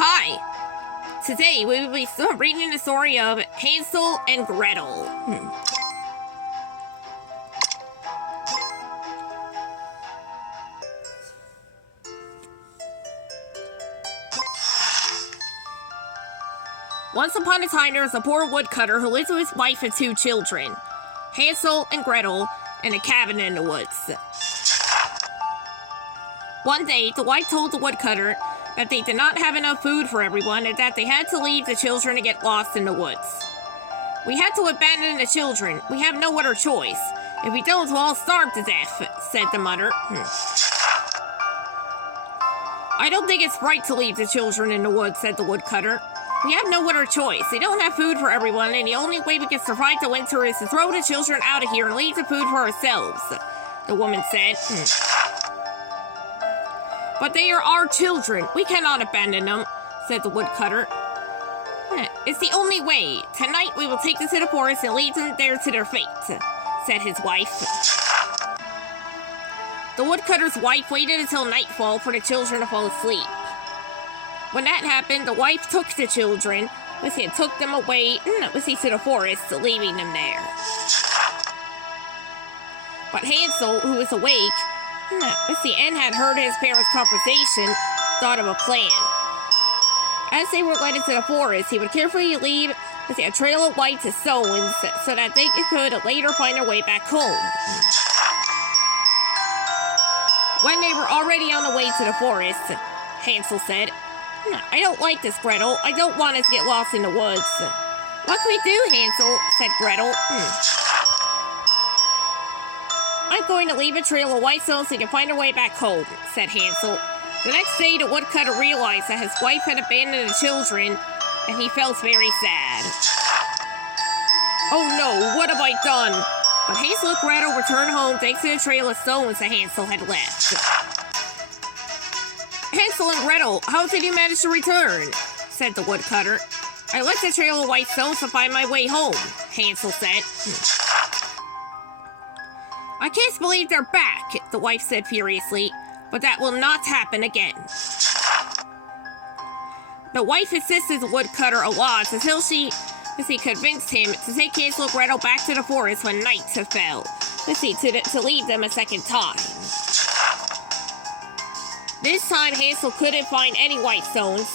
Hi! Today we will be reading the story of Hansel and Gretel. Once upon a time there was a poor woodcutter who lived with his wife and 2 children, Hansel and Gretel, in a cabin in the woods. One day, the wife told the woodcutter that they did not have enough food for everyone and that they had to leave the children to get lost in the woods. "We had to abandon the children. We have no other choice. If we don't, we'll all starve to death," said the mother. "I don't think it's right to leave the children in the woods," said the woodcutter. "We have no other choice. They don't have food for everyone, and the only way we can survive the winter is to throw the children out of here and leave the food for ourselves," the woman said. "But they are our children. We cannot abandon them," said the woodcutter. "It's the only way. Tonight we will take them to the forest and leave them there to their fate," said his wife. The woodcutter's wife waited until nightfall for the children to fall asleep. When that happened, the wife took the children, and took them away to the forest, leaving them there. But Hansel, who was awake, and had heard his parents' conversation, thought of a plan. As they were led into the forest, he would carefully leave a trail of white stones so that they could later find their way back home. When they were already on the way to the forest, Hansel said, "I don't like this, Gretel. I don't want us to get lost in the woods." "What can we do, Hansel?" said Gretel. "I'm going to leave a trail of white stones so we can find our way back home," said Hansel. The next day, the woodcutter realized that his wife had abandoned the children, and he felt very sad. "Oh no, what have I done?" But Hansel and Gretel returned home thanks to the trail of stones that Hansel had left. "Hansel and Gretel, how did you manage to return?" said the woodcutter. "I left a trail of white stones to find my way home," Hansel said. "I can't believe they're back," the wife said furiously, "but that will not happen again." The wife insisted the woodcutter a lot until she convinced him to take Hansel and Gretel back to the forest when night fell, to leave them a second time. This time, Hansel couldn't find any white stones,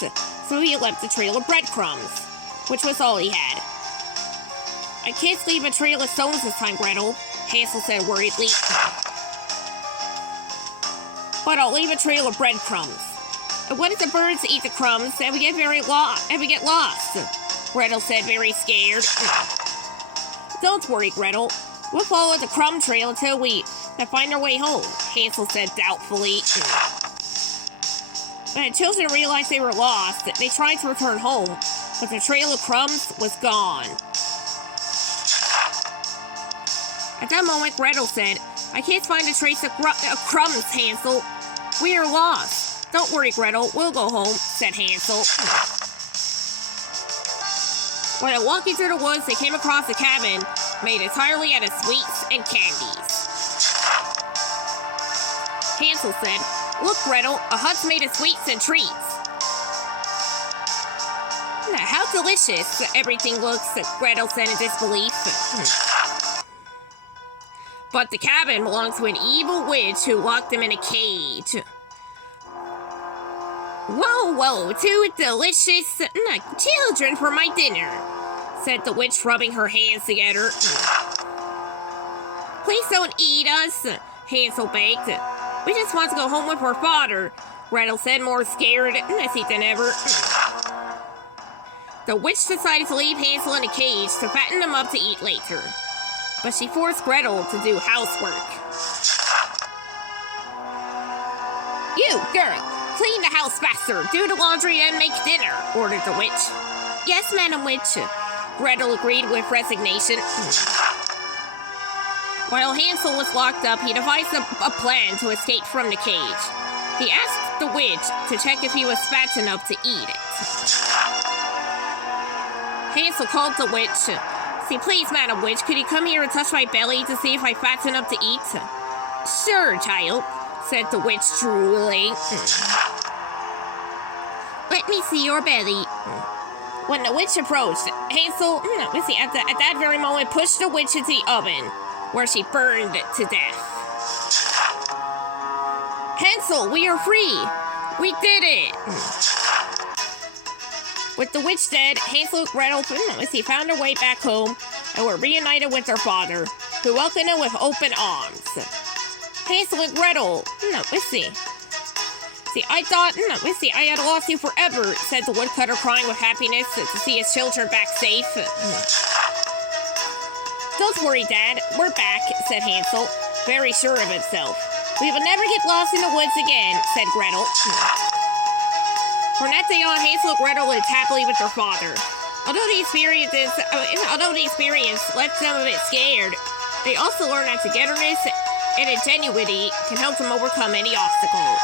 so he left a trail of breadcrumbs, which was all he had. "I can't leave a trail of stones this time, Gretel," Hansel said worriedly. "But I'll leave a trail of breadcrumbs. And what if the birds eat the crumbs and we get lost?" Gretel said, very scared. "Don't worry, Gretel. We'll follow the crumb trail until we find our way home," Hansel said doubtfully. When the children realized they were lost, they tried to return home, but the trail of crumbs was gone. At that moment, Gretel said, "I can't find a trace of crumbs, Hansel. We are lost." "Don't worry, Gretel. We'll go home," said Hansel. While walking through the woods, they came across a cabin made entirely out of sweets and candies. Hansel said, "Look, Gretel, a hut's made of sweets and treats." "How delicious everything looks," Gretel said in disbelief. "But the cabin belongs to an evil witch who locked them in a cage." Whoa, 2 delicious children for my dinner," said the witch, rubbing her hands together. "Please don't eat us," Hansel begged. "We just want to go home with our father," Gretel said, more scared than ever. The witch decided to leave Hansel in a cage to fatten them up to eat later, but she forced Gretel to do housework. "You, girl, clean the house faster, do the laundry, and make dinner," ordered the witch. "Yes, Madam Witch," Gretel agreed with resignation. While Hansel was locked up, he devised a plan to escape from the cage. He asked the witch to check if he was fat enough to eat it. Hansel called the witch. "Please, Madam Witch, could you come here and touch my belly to see if I'm fat enough to eat?" "Sure, child," said the witch, drooling. Let me see your belly. When the witch approached, Hansel, at that very moment, pushed the witch into the oven, where she burned to death. Hansel, we are free! We did it! With the witch dead, Hansel and Gretel found their way back home and were reunited with their father, who welcomed them with open arms. Hansel and Gretel, I thought, I had lost you forever, said the woodcutter, crying with happiness to see his children back safe. Don't worry, Dad, we're back, said Hansel, very sure of himself. We will never get lost in the woods again, said Gretel. From that day on, Hansel and Gretel lived happily with their father. Although the experience left them a bit scared, they also learned that togetherness and ingenuity can help them overcome any obstacle.